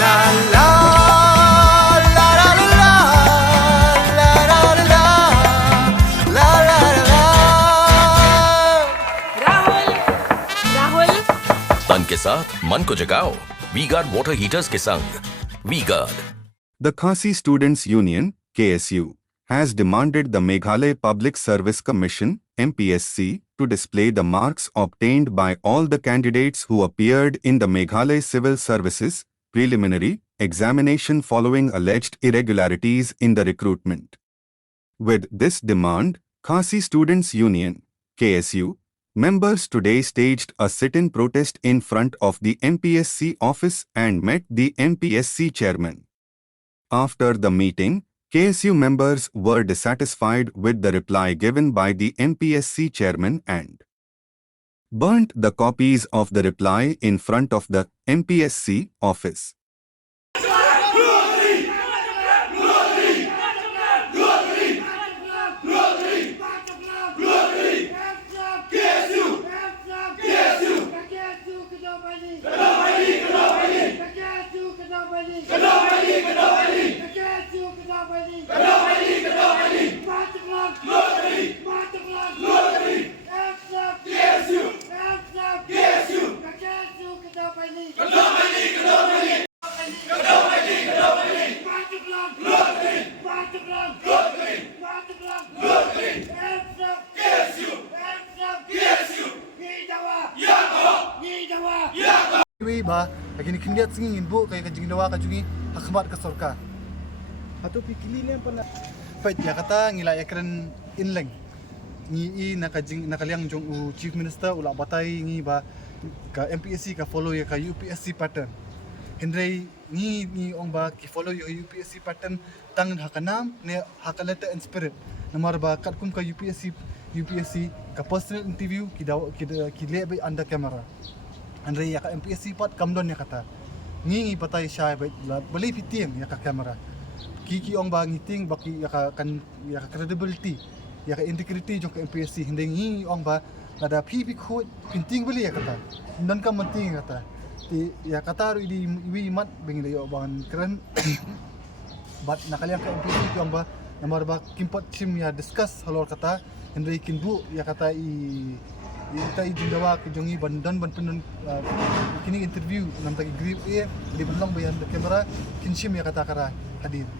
La la la la la la la la la la la. Rahul राहुल तन के साथ मन को जगाओ वी-गार्ड वाटर हीटर्स के संग V-Guard. The Khasi Students Union, KSU, has demanded the Meghalaya Public Service Commission, MPSC, to display the marks obtained by all the candidates who appeared in the Meghalaya Civil Services preliminary examination following alleged irregularities in the recruitment. With this demand, Khasi Students Union, KSU, members today staged a sit-in protest in front of the MPSC office and met the MPSC chairman. After the meeting, KSU members were dissatisfied with the reply given by the MPSC chairman and burnt the copies of the reply in front of the MPSC office. Ba lagi ni kindiat singin bu kay kajing dawa kajungi hakmat ka sorka atau pikili ni pa na pait ya kata ngila ekran inleng ngi I na kajing nakaliang jong u chief minister ula batai ngi ba ka MPSC ka follow ya ka UPSC pattern hendrei ngi ong ba ki follow ya UPSC pattern tang hakanam ne hakaleta and spirit namar ba kat kum ka UPSC ka personal interview ki le under camera Andre ya ka MPSC pat kamdon ya kata ngingi patay siya bali fitiem ya ka camera kiki ong ba ngiting baki ya ka credibility ya ka integrity jong ka MPSC hindi ngingi ong ba nada pipi khot pinting bali ya kata nan ka manting kata ti ya kata ro di wi mat bengin yo ban keren bat nakaliang ka MPSC ong ba namar ba kimpat sim ya discuss halor kata hindi kinbu ya kata Ita ijindawa ke jongi bandan ban penun kini interview nam tagi grip di belang bayan kamera kinshim ya kata kara hadir